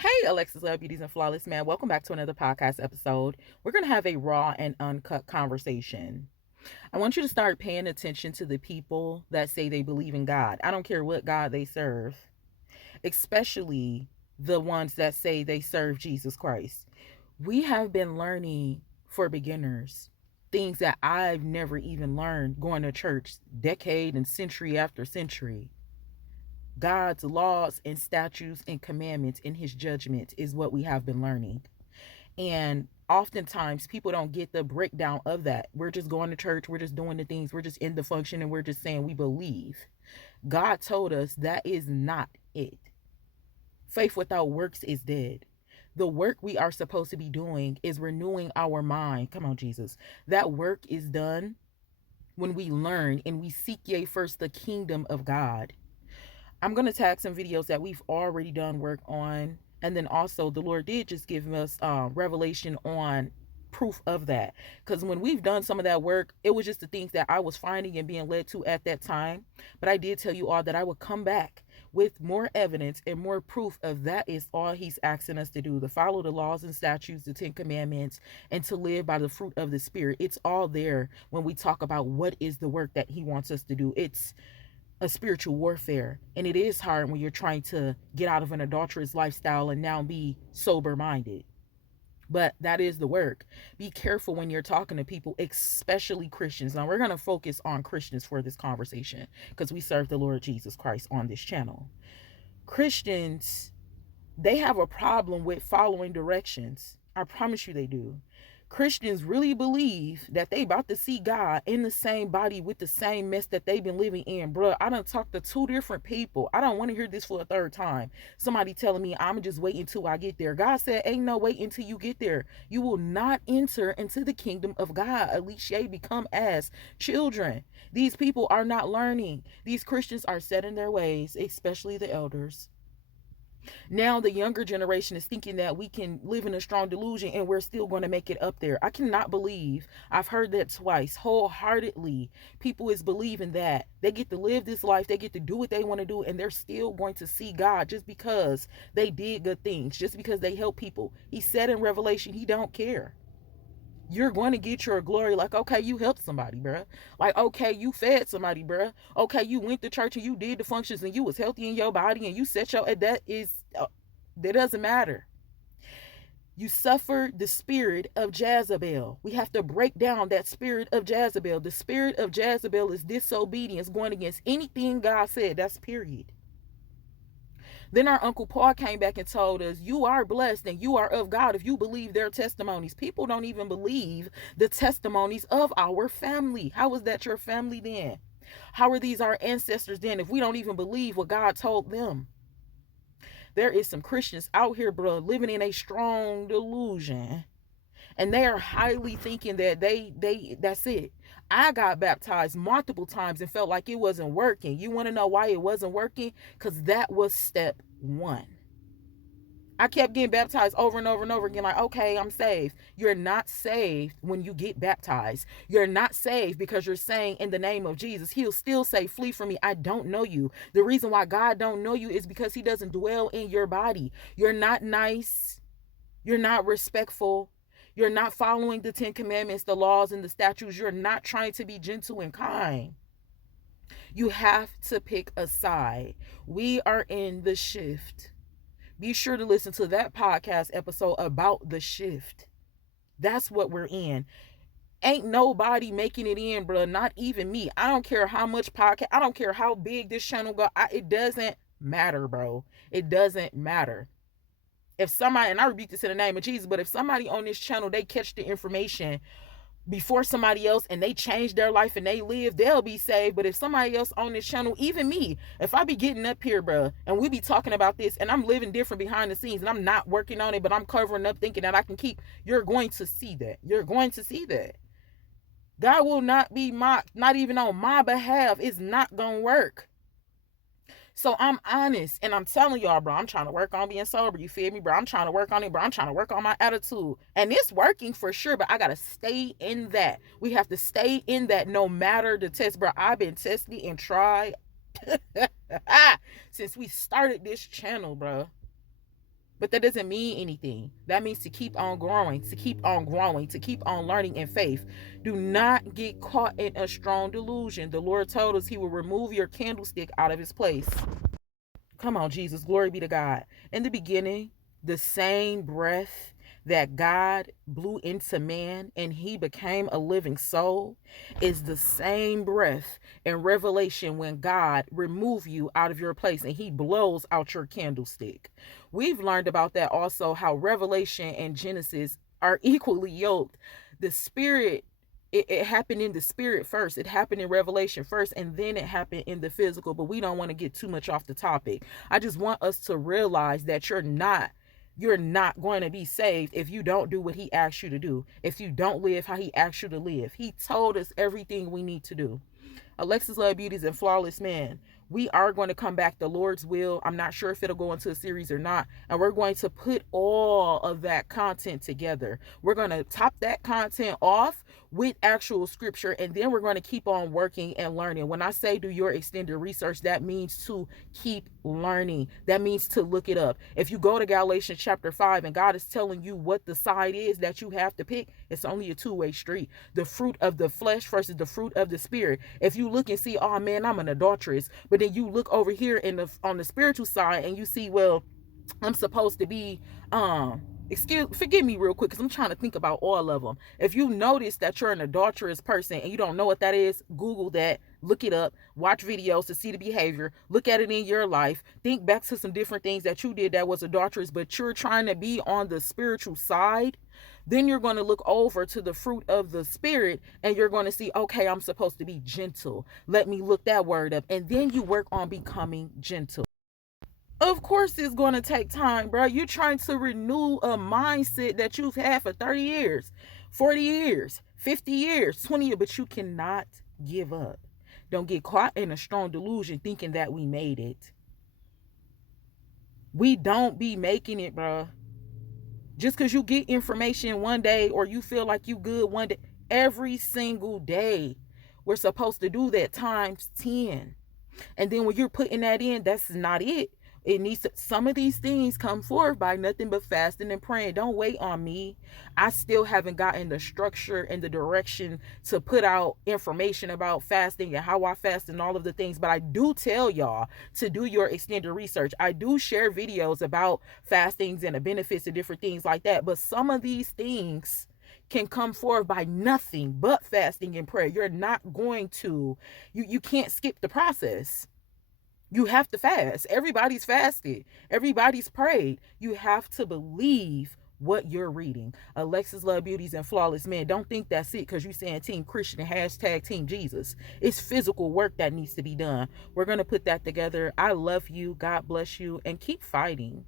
Hey, Alexis Love Beauties and Flawless Man. Welcome back to another podcast episode. We're going to have a raw and uncut conversation. I want you to start paying attention to the people that say they believe in God. I don't care what God they serve, especially the ones that say they serve Jesus Christ. We have been learning for beginners things that I've never even learned going to church decade and century after century. God's laws and statutes and commandments in his judgment is what we have been learning. And oftentimes people don't get the breakdown of that. We're just going to church, we're just doing the things, we're just in the function, and we're just saying we believe. God told us that is not it. Faith without works is dead. The work we are supposed to be doing is renewing our mind. Come on, Jesus. That work is done when we learn and we seek ye first the kingdom of God. I'm going to tag some videos that we've already done work on. And then also the Lord did just give us revelation on proof of that. Because when we've done some of that work, it was just the things that I was finding and being led to at that time. But I did tell you all that I would come back with more evidence and more proof of that is all he's asking us to do, to follow the laws and statutes, the 10 commandments, and to live by the fruit of the Spirit. It's all there when we talk about what is the work that he wants us to do. It's a spiritual warfare, and it is hard when you're trying to get out of an adulterous lifestyle and now be sober minded, but that is the work. Be careful when you're talking to people, especially Christians. Now we're going to focus on Christians for this conversation because we serve the Lord Jesus Christ on this channel. Christians, they have a problem with following directions. I promise you they do. Christians really believe that they about to see God in the same body with the same mess that they've been living in. Bruh, I done talked to two different people. I don't want to hear this for a third time. Somebody telling me I'm just waiting until I get there. God said, ain't no wait until you get there. You will not enter into the kingdom of God. At least ye become as children. These people are not learning. These Christians are set in their ways, especially the elders. Now the younger generation is thinking that we can live in a strong delusion and we're still going to make it up there. I cannot believe I've heard that twice wholeheartedly. People is believing that they get to live this life, they get to do what they want to do, and they're still going to see God just because they did good things, just because they help people. He said in Revelation, he don't care. You're going to get your glory. Like, okay, you helped somebody, bruh. Like, okay, you fed somebody, bruh. Okay, you went to church and you did the functions and you was healthy in your body and you set your, that doesn't matter. You suffered the spirit of Jezebel. We have to break down that spirit of Jezebel. The spirit of Jezebel is disobedience, going against anything God said. That's period. Then our Uncle Paul came back and told us, you are blessed and you are of God if you believe their testimonies. People don't even believe the testimonies of our family. How is that your family then? How are these our ancestors then if we don't even believe what God told them? There is some Christians out here, bro, living in a strong delusion. And they are highly thinking that that's it. I got baptized multiple times and felt like it wasn't working. You want to know why it wasn't working? Because that was step one. I kept getting baptized over and over and over again, like, okay, I'm saved. You're not saved when you get baptized. You're not saved because you're saying in the name of Jesus. He'll still say, flee from me. I don't know you. The reason why God don't know you is because he doesn't dwell in your body. You're not nice. You're not respectful. You're not following the 10 commandments, the laws, and the statutes. You're not trying to be gentle and kind. You have to pick a side. We are in the shift. Be sure to listen to that podcast episode about the shift. That's what we're in. Ain't nobody making it in, bro. Not even me. I don't care how much podcast. I don't care how big this channel go. It doesn't matter, bro. It doesn't matter. If somebody, and I rebuke this in the name of Jesus, but if somebody on this channel, they catch the information before somebody else and they change their life and they live, they'll be saved. But if somebody else on this channel, even me, if I be getting up here, bro, and we be talking about this and I'm living different behind the scenes and I'm not working on it, but I'm covering up thinking that I can keep, you're going to see that. You're going to see that. God will not be mocked, not even on my behalf. It's not going to work. So I'm honest and I'm telling y'all, bro, I'm trying to work on being sober. You feel me, bro? I'm trying to work on it, bro. I'm trying to work on my attitude. And it's working for sure, but I got to stay in that. We have to stay in that no matter the test, bro. I've been tested and tried since we started this channel, bro. But that doesn't mean anything. That means to keep on growing, to keep on growing, to keep on learning in faith. Do not get caught in a strong delusion. The Lord told us he will remove your candlestick out of his place. Come on, Jesus. Glory be to God. In the beginning, the same breath that God blew into man and he became a living soul is the same breath in Revelation when God removed you out of your place and he blows out your candlestick. We've learned about that also, how Revelation and Genesis are equally yoked. The spirit, it happened in the spirit first. It happened in Revelation first, and then it happened in the physical. But we don't want to get too much off the topic. I just want us to realize that you're not going to be saved if you don't do what he asked you to do, if you don't live how he asked you to live. He told us everything we need to do. Alexis Love Beauties and Flawless Man. We are going to come back, the Lord's will. I'm not sure if it'll go into a series or not. And we're going to put all of that content together. We're going to top that content off with actual scripture, and then we're going to keep on working and learning. When I say do your extended research, that means to keep learning. That means to look it up. If you go to Galatians chapter 5 and God is telling you what the side is that you have to pick, it's only a two-way street. The fruit of the flesh versus the fruit of the spirit. If you look and see, oh man, I'm an adulteress, but then you look over here on the spiritual side and you see, well, I'm supposed to be forgive me real quick because I'm trying to think about all of them. If you notice that you're an adulterous person and you don't know what that is, Google that, look it up, watch videos to see the behavior, look at it in your life, think back to some different things that you did that was adulterous, but you're trying to be on the spiritual side. Then you're going to look over to the fruit of the spirit and you're going to see, okay, I'm supposed to be gentle. Let me look that word up. And then you work on becoming gentle. Of course it's going to take time, bro. You're trying to renew a mindset that you've had for 30 years, 40 years, 50 years, 20 years, but you cannot give up. Don't get caught in a strong delusion thinking that we made it. We don't be making it, bro. Just because you get information one day or you feel like you good one day, every single day, we're supposed to do that times 10. And then when you're putting that in, that's not it. It needs to, some of these things come forth by nothing but fasting and praying. Don't wait on me. I still haven't gotten the structure and the direction to put out information about fasting and how I fast and all of the things. But I do tell y'all to do your extended research. I do share videos about fastings and the benefits and different things like that. But some of these things can come forth by nothing but fasting and prayer. You're not going to, you can't skip the process. You have to fast. Everybody's fasted. Everybody's prayed. You have to believe what you're reading. Alexis Love Beauties and Flawless Men. Don't think that's it because you're saying Team Christian and hashtag Team Jesus. It's physical work that needs to be done. We're going to put that together. I love you. God bless you. And keep fighting.